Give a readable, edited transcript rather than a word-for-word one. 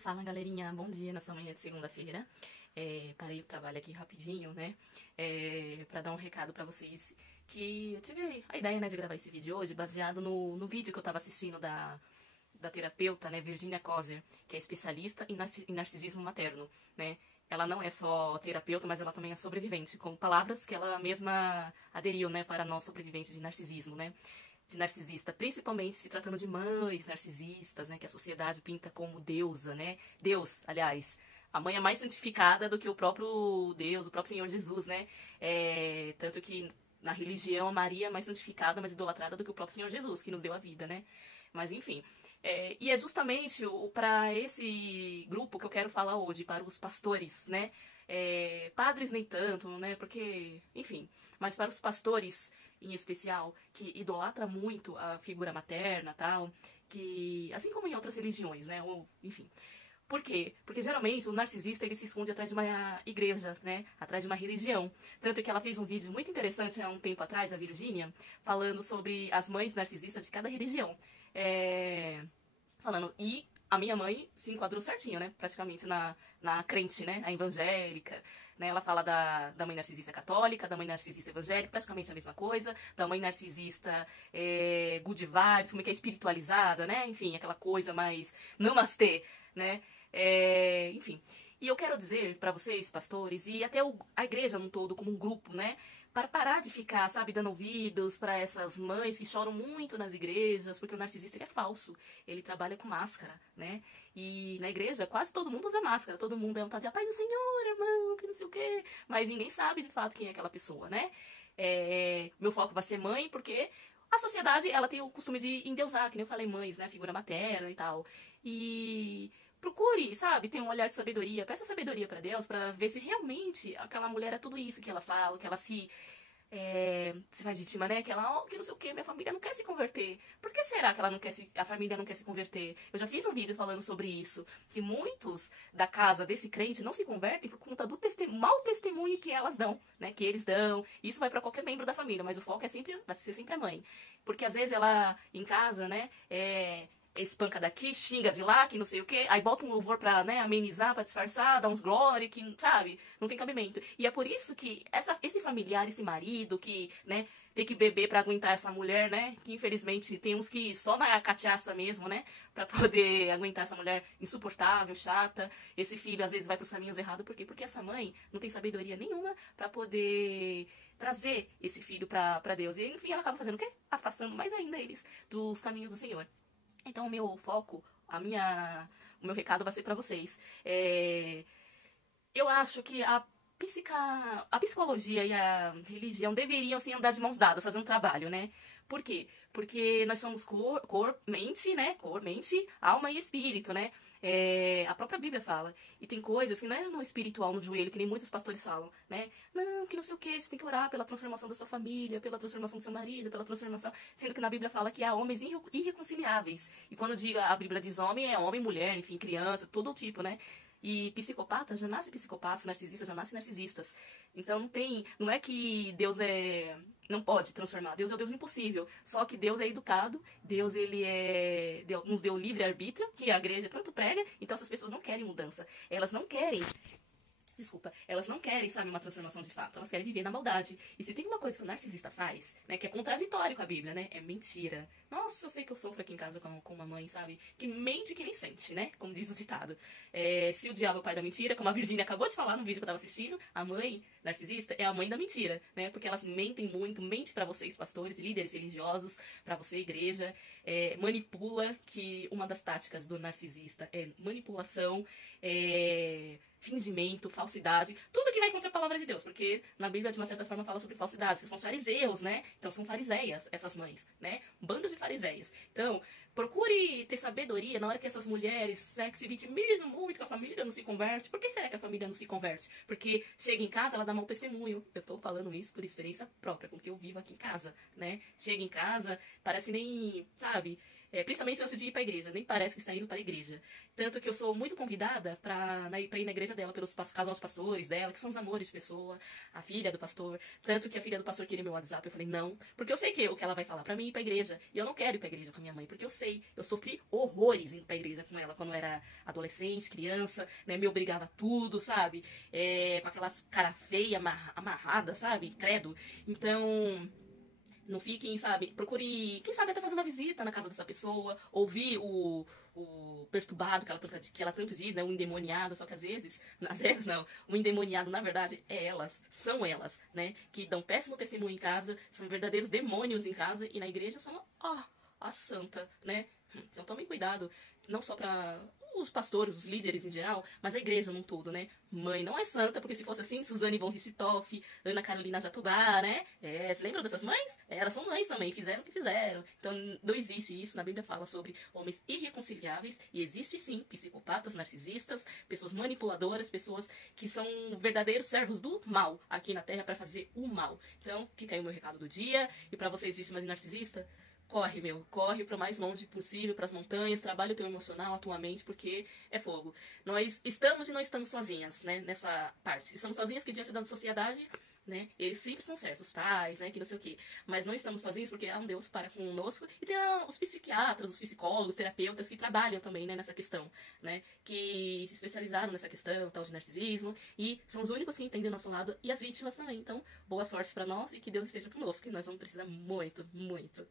Fala galerinha, bom dia nessa manhã de segunda-feira. Parei o trabalho aqui rapidinho, né? Pra dar um recado pra vocês. Que eu tive a ideia, né, de gravar esse vídeo hoje, baseado no vídeo que eu tava assistindo da terapeuta, né, Virginia Kozer, que é especialista em narcisismo materno, né? Ela não é só terapeuta, mas ela também é sobrevivente, com palavras que ela mesma aderiu, né, para nós sobreviventes de narcisismo, né? De narcisista, principalmente se tratando de mães narcisistas, né, que a sociedade pinta como deusa, né? Deus, aliás, a mãe é mais santificada do que o próprio Deus, o próprio Senhor Jesus, né? Tanto que na religião a Maria é mais santificada, mais idolatrada do que o próprio Senhor Jesus, que nos deu a vida, né? Mas enfim, e é justamente para esse grupo que eu quero falar hoje, para os pastores, né? Padres nem tanto, né? Porque, enfim, mas para os pastores em especial, que idolatra muito a figura materna, tal, que assim como em outras religiões, né, ou enfim. Por quê? Porque geralmente o narcisista ele se esconde atrás de uma igreja, né? Atrás de uma religião. Tanto que ela fez um vídeo muito interessante há um tempo atrás, a Virgínia, falando sobre as mães narcisistas de cada religião. Falando, e a minha mãe se enquadrou certinho, né? Praticamente na crente, né? A evangélica, né? Ela fala da mãe narcisista católica, da mãe narcisista evangélica, praticamente a mesma coisa, da mãe narcisista good vibes, como é que é espiritualizada, né? Enfim, aquela coisa mais namastê, né? Enfim. E eu quero dizer para vocês, pastores, e até a igreja no todo, como um grupo, né? Para parar de ficar, sabe, dando ouvidos para essas mães que choram muito nas igrejas, porque o narcisista ele é falso, ele trabalha com máscara, né? E na igreja quase todo mundo usa máscara, todo mundo é um tal de paz do Senhor, irmão, que não sei o quê, mas ninguém sabe de fato quem é aquela pessoa, né? Meu foco vai ser mãe, porque a sociedade ela tem o costume de endeusar, que nem eu falei, mães, né? Figura materna e tal. E procure, sabe, ter um olhar de sabedoria, peça sabedoria para Deus, para ver se realmente aquela mulher é tudo isso que ela fala, que ela se faz vítima, né? Que ela, que não sei o que, minha família não quer se converter. Por que será que ela não quer a família não quer se converter? Eu já fiz um vídeo falando sobre isso, que muitos da casa desse crente não se convertem por conta do mau testemunho que elas dão, né? Que eles dão. Isso vai para qualquer membro da família, mas o foco vai ser sempre a mãe. Porque às vezes ela, em casa, né, espanca daqui, xinga de lá, que não sei o que, aí bota um louvor pra, né, amenizar, pra disfarçar, dá uns glória, que, sabe, não tem cabimento. E é por isso que esse familiar, esse marido, que, né, tem que beber pra aguentar essa mulher, né, que infelizmente tem uns que só na cachaça mesmo, né, pra poder aguentar essa mulher insuportável, chata. Esse filho às vezes vai pros caminhos errados, por quê? Porque essa mãe não tem sabedoria nenhuma pra poder trazer esse filho pra Deus. E enfim, ela acaba fazendo o quê? Afastando mais ainda eles dos caminhos do Senhor. Então, o meu foco, o meu recado vai ser para vocês. Eu acho que a psicologia e a religião deveriam, assim, andar de mãos dadas, fazer um trabalho, né? Por quê? Porque nós somos mente, né? Mente, alma e espírito, né? A própria Bíblia fala. E tem coisas que não é no espiritual, no joelho, que nem muitos pastores falam, né? Não, que não sei o que, você tem que orar pela transformação da sua família, pela transformação do seu marido, pela transformação... Sendo que na Bíblia fala que há homens irreconciliáveis. E quando a Bíblia diz homem, é homem, mulher, enfim, criança, todo tipo, né? E psicopata já nasce psicopatas, narcisistas já nascem narcisistas. Então não é que Deus não pode transformar. Deus é o Deus impossível. Só que Deus é educado, Deus nos deu livre arbítrio, que a igreja tanto prega, então essas pessoas não querem mudança. Elas não querem. Desculpa, elas não querem, sabe, uma transformação de fato, elas querem viver na maldade. E se tem uma coisa que o narcisista faz, né, que é contraditório com a Bíblia, né, é mentira. Nossa, eu sei que eu sofro aqui em casa com uma mãe, sabe, que mente que nem sente, né, como diz o ditado. Se o diabo é o pai da mentira, como a Virgínia acabou de falar no vídeo que eu tava assistindo, a mãe narcisista é a mãe da mentira, né, porque elas mentem muito, mente pra vocês, pastores, líderes religiosos, pra você, igreja, manipula, que uma das táticas do narcisista é manipulação, fingimento, falsidade, tudo que vai contra a palavra de Deus, porque na Bíblia, de uma certa forma, fala sobre falsidades, que são os fariseus, né? Então, são fariseias, essas mães, né? Um bando de fariseias. Então, procure ter sabedoria na hora que essas mulheres, né, que se vitimizam muito que a família não se converte. Por que será que a família não se converte? Porque chega em casa, ela dá mau testemunho. Eu tô falando isso por experiência própria, porque eu vivo aqui em casa, né? Chega em casa, parece nem, sabe... Principalmente antes de ir para a igreja, nem parece que está indo para a igreja. Tanto que eu sou muito convidada para ir na igreja dela, pelos casais pastores dela, que são os amores de pessoa, a filha do pastor. Tanto que a filha do pastor queria meu WhatsApp, eu falei não, porque eu sei o que ela vai falar para mim ir para a igreja. E eu não quero ir para a igreja com a minha mãe, porque eu sei, eu sofri horrores indo para a igreja com ela quando eu era adolescente, criança, né, me obrigava a tudo, sabe? Com aquelas cara feia, amarrada, sabe? Credo. Então, não fiquem, sabe? Procure, quem sabe até fazer uma visita na casa dessa pessoa, ouvir o perturbado que ela tanto diz, né? O endemoniado, só que às vezes não, o endemoniado, na verdade, são elas, né? Que dão péssimo testemunho em casa, são verdadeiros demônios em casa, e na igreja são, a santa, né? Então tomem cuidado, não só para os pastores, os líderes em geral, mas a igreja num todo, né? Mãe não é santa, porque se fosse assim, Suzane von Richthofen, Ana Carolina Jatobá, né? Você lembra dessas mães? Elas são mães também, fizeram o que fizeram. Então não existe isso, na Bíblia fala sobre homens irreconciliáveis, e existe sim psicopatas, narcisistas, pessoas manipuladoras, pessoas que são verdadeiros servos do mal aqui na Terra para fazer o mal. Então fica aí o meu recado do dia, e para você existe mais narcisista? Corre, corre para o mais longe possível, para as montanhas, trabalha o teu emocional, a tua mente, porque é fogo. Nós estamos e não estamos sozinhas, né, nessa parte. Estamos sozinhas que diante da sociedade, né, eles sempre são certos, os pais, né, que não sei o quê. Mas não estamos sozinhos porque há um Deus para conosco, e tem os psiquiatras, os psicólogos, terapeutas que trabalham também, né, nessa questão, né, que se especializaram nessa questão, tal de narcisismo, e são os únicos que entendem o nosso lado, e as vítimas também. Então, boa sorte para nós e que Deus esteja conosco, que nós vamos precisar muito, muito.